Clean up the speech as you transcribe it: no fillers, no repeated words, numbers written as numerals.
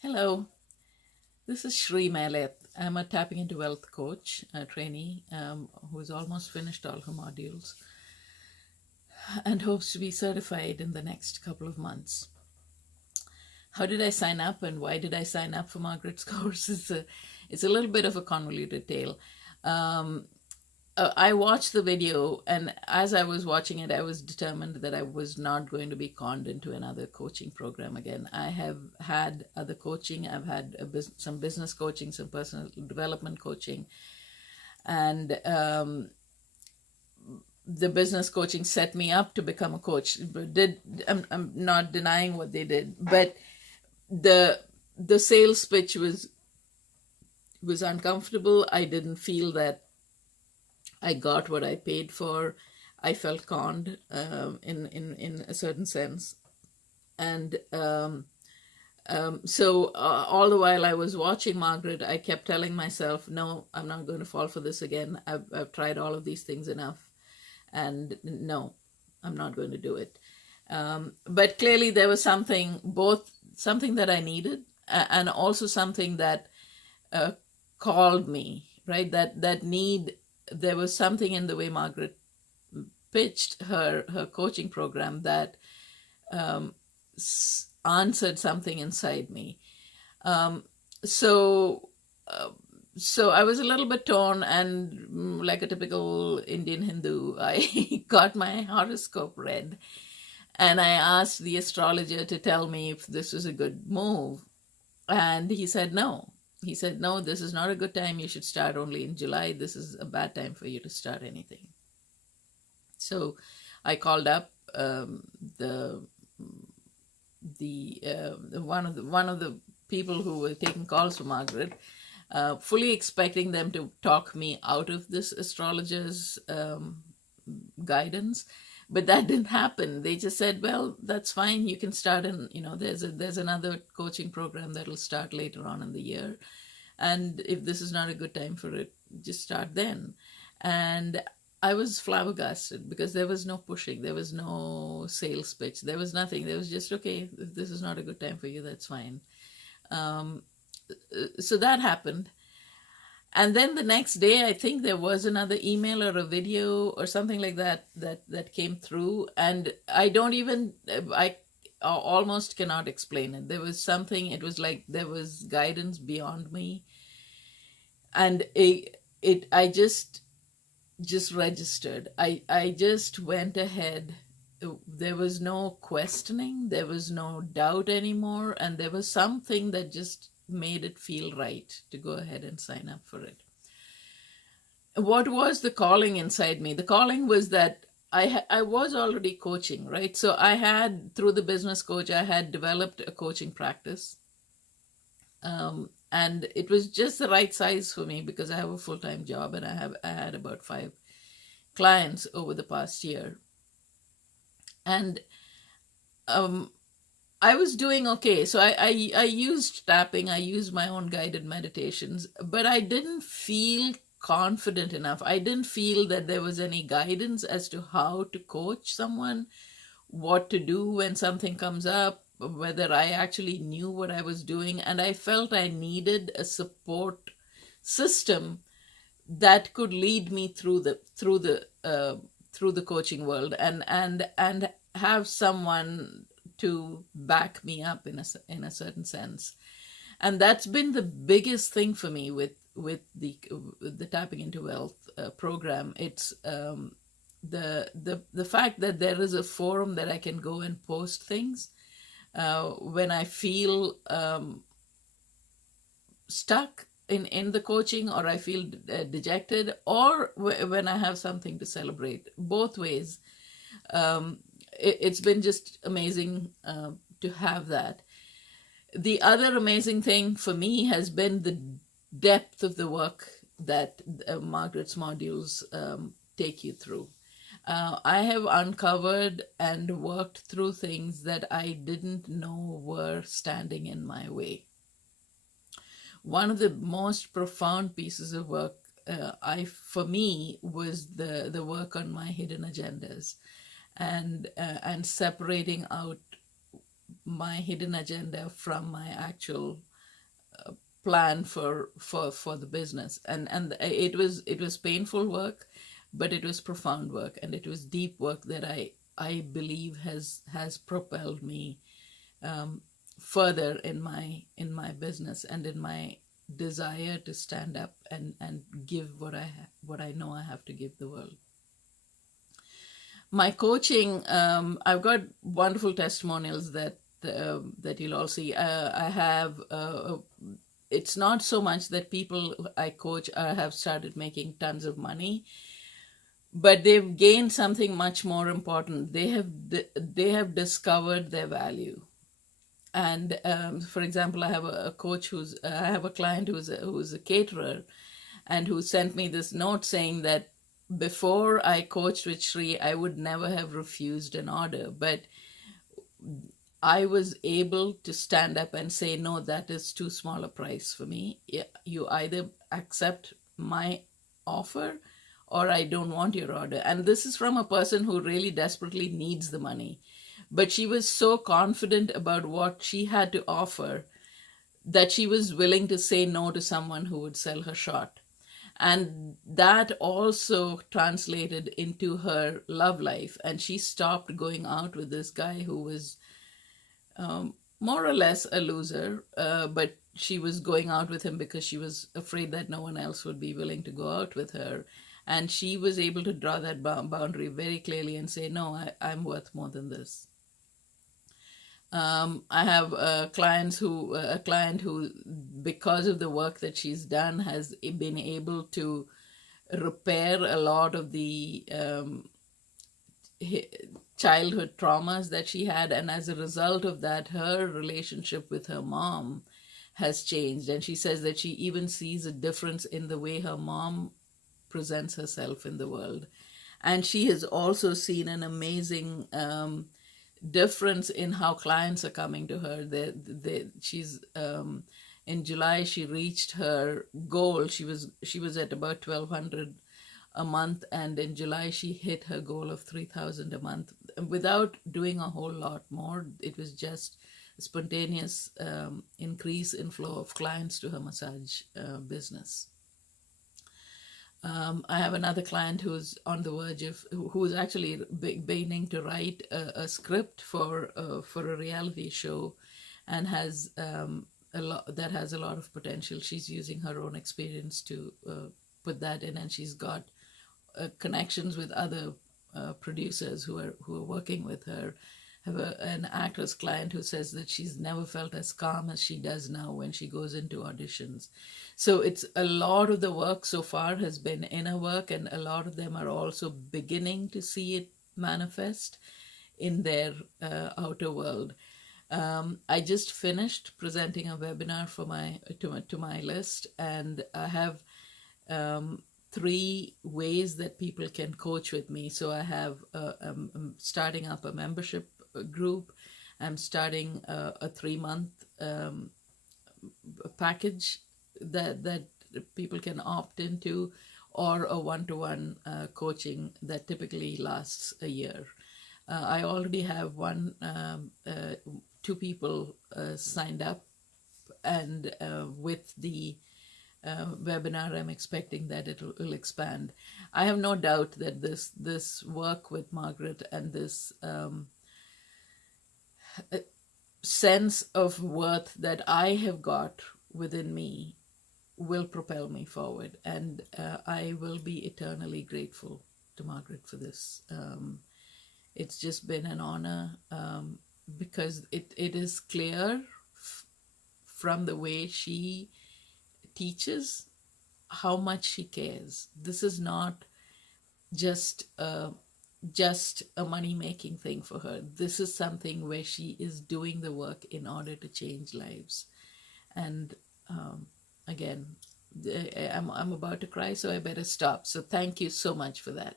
Hello, this is Shri Malet. I'm a Tapping into Wealth coach, a trainee who's almost finished all her modules and hopes to be certified in the next couple of months. How did I sign up and why did I sign up for Margaret's course? It's a little bit of a convoluted tale. Um, I watched the video, and as I was watching it, I was determined that I was not going to be conned into another coaching program again. I have had other coaching, I've had some business coaching, some personal development coaching, and the business coaching set me up to become a coach. I'm not denying what they did, but the sales pitch was uncomfortable. I didn't feel that I got what I paid for. I felt conned in a certain sense. And so all the while I was watching Margaret, I kept telling myself, no, I'm not going to fall for this again. I've tried all of these things enough. And no, I'm not going to do it. But clearly there was both something that I needed and also something that called me, right? That need, there was something in the way Margaret pitched her coaching program that answered something inside me. So I was a little bit torn, and like a typical Indian Hindu, I got my horoscope read, and I asked the astrologer to tell me if this was a good move, and he said no. He said, no, this is not a good time. You should start only in July. This is a bad time for you to start anything. So I called up the one of the people who were taking calls for Margaret, fully expecting them to talk me out of this astrologer's guidance. But that didn't happen. They just said, well, that's fine. You can start there's another coaching program that'll start later on in the year. And if this is not a good time for it, just start then. And I was flabbergasted because there was no pushing. There was no sales pitch. There was nothing. There was just, okay, if this is not a good time for you, that's fine. So that happened. And then the next day, I think there was another email or a video or something like that came through. And I almost cannot explain it. There was something, it was like there was guidance beyond me. And I just registered. I just went ahead. There was no questioning. There was no doubt anymore. And there was something that just made it feel right to go ahead and sign up for it. What was the calling inside me? The calling was that I was already coaching, right? So I had, through the business coach, I had developed a coaching practice. And it was just the right size for me because I have a full-time job and I had about 5 clients over the past year. And I was doing okay. So I used tapping, I used my own guided meditations, but I didn't feel confident enough. I didn't feel that there was any guidance as to how to coach someone, what to do when something comes up, whether I actually knew what I was doing. And I felt I needed a support system that could lead me through the coaching world and have someone to back me up in a certain sense. And that's been the biggest thing for me with the Tapping into Wealth program. It's the fact that there is a forum that I can go and post things when I feel stuck in the coaching, or I feel dejected, or when I have something to celebrate. Both ways. It's been just amazing to have that. The other amazing thing for me has been the depth of the work that Margaret's modules take you through. I have uncovered and worked through things that I didn't know were standing in my way. One of the most profound pieces of work for me was the work on my hidden agendas and separating out my hidden agenda from my actual plan for the business. And it was painful work, but it was profound work, and it was deep work that I believe has propelled me further in my business and in my desire to stand up and give what I know I have to give the world. My coaching, I've got wonderful testimonials that you'll all see. I have. It's not so much that people I coach have started making tons of money, but they've gained something much more important. They have discovered their value. And for example, I have a coach I have a client who's a caterer, and who sent me this note saying that before I coached with Shri, I would never have refused an order, but I was able to stand up and say, no, that is too small a price for me. You either accept my offer or I don't want your order. And this is from a person who really desperately needs the money. But she was so confident about what she had to offer that she was willing to say no to someone who would sell her short. And that also translated into her love life. And she stopped going out with this guy who was more or less a loser, but she was going out with him because she was afraid that no one else would be willing to go out with her. And she was able to draw that boundary very clearly and say, no, I'm worth more than this. I have a client who, because of the work that she's done, has been able to repair a lot of the childhood traumas that she had, and as a result of that, her relationship with her mom has changed. And she says that she even sees a difference in the way her mom presents herself in the world. And she has also seen an amazing difference in how clients are coming to her. She's in July she reached her goal. She was at about 1,200 a month, and in July she hit her goal of 3,000 a month without doing a whole lot more. It was just a spontaneous increase in flow of clients to her massage business. I have another client who's on the verge of, who's actually beginning to write a script for a reality show, and has that has a lot of potential. She's using her own experience to put that in, and she's got connections with other producers who are working with her. I have an actress client who says that she's never felt as calm as she does now when she goes into auditions. So it's a lot of the work so far has been inner work, and a lot of them are also beginning to see it manifest in their outer world. I just finished presenting a webinar for to my list, and I have 3 ways that people can coach with me. So I have I'm starting up a membership group. I'm starting a 3-month package that people can opt into, or a one-to-one coaching that typically lasts a year. I already have 2 people signed up, and with the webinar, I'm expecting that it will expand. I have no doubt that this work with Margaret and this sense of worth that I have got within me will propel me forward, and I will be eternally grateful to Margaret for this. It's just been an honor, because it is clear from the way she teaches how much she cares. This is not just a money-making thing for her. This is something where she is doing the work in order to change lives. And again, I'm about to cry, so I better stop. So thank you so much for that.